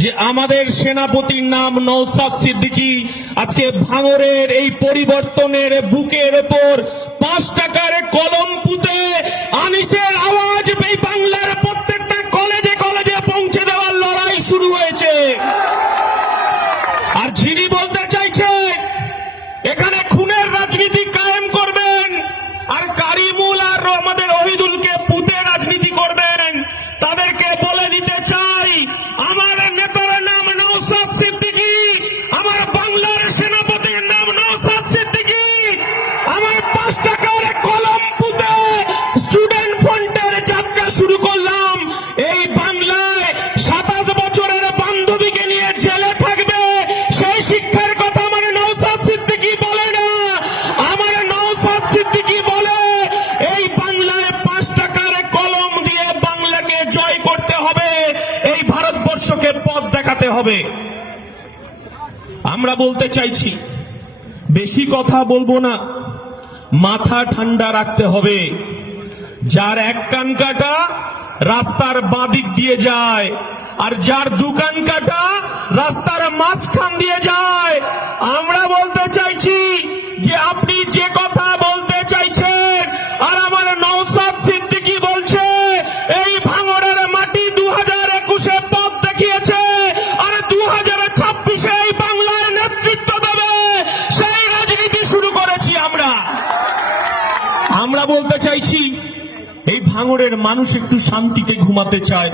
যে আমাদের সেনাপতির নাম নওশাদ সিদ্দিকী আজকে ভাঙড়ের এই পরিবর্তনের বুকের ওপর 5 টাকার কলম পুঁতে আনিসের আওয়াজ এই বাংলার প্রত্যেকটা কলেজে কলেজে পৌঁছে দেওয়ার লড়াই শুরু হয়েছে। আর যিনি বলতে চাইছে এখানে খুনের রাজনীতি কায়েম করবেন আর কারিমুল আর আমাদের ওহিদুলকে পুঁতে রাজনীতি করবেন, তাদেরকে বলে দিতে চাই আমার নেতার নাম নওশাদ সিদ্দিকী, আমার বাংলার সেনাপতির নাম নওশাদ সিদ্দিকী। আমার 5 টাকার কলম পুঁতে স্টুডেন্ট ফ্রন্টের যাত্রা শুরু করলাম। এই বাংলায় 27 বছরের বান্ধবীকে নিয়ে জেলে থাকবে সেই শিক্ষার কথা আমার নওশাদ সিদ্দিকী বলে না। আমার নওশাদ সিদ্দিকী বলে এই বাংলায় 5 টাকার কলম দিয়ে বাংলাকে জয় করতে হবে, এই ভারতবর্ষকে পথ দেখাতে হবে। আমরা বলতে চাইছি বেশি কথা বলবো না, মাথা ঠান্ডা রাখতে হবে। যার এক কান কাটা রাস্তার বাঁদিক দিয়ে যায় আর যার দুকান কাটা রাস্তার মাঝখান দিয়ে যায়। আমরা বলতে চাইছি যে আপনি যে কথা বলতে চাইছেন আর আমার নওশাদ সিদ্দিকী বলছে এই ভাঙড়ের মাটি 2021-এ পথ দেখিয়েছে আর 2026-এ এই বাংলায় নেতৃত্ব দেবে, সেই রাজনীতি শুরু করেছি আমরা। আমরা বলতে চাইছি এই ভাঙড়ের মানুষ একটু শান্তিতে ঘুমাতে চায়।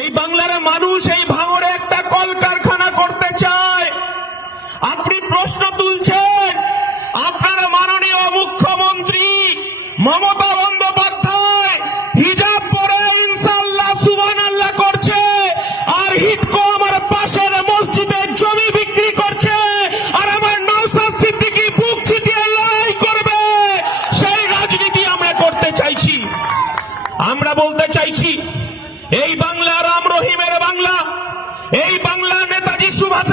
এই বাংলার মানুষ এই ভাঙড়ে একটা কলকারখানা করতে চায়। আপনি প্রশ্ন তুলছেন আপনার মাননীয় মুখ্যমন্ত্রী মমতা বন্দ্যোপাধ্যায় হিজাব পরে ইনশাআল্লাহ সুবহানাল্লাহ করছে আর হিটকো আমার পাশের মসজিদে জমি বিক্রি করছে আর আমার নওশাদ সিদ্দিকী বুক চিতিয়ে লড়াই করবে, সেই রাজনীতি আমরা করতে চাইছি। আমরা বলতে চাইছি এই বাংলা রাম রহিমের বাংলা, এই বাংলা নেতাজি সুভাষ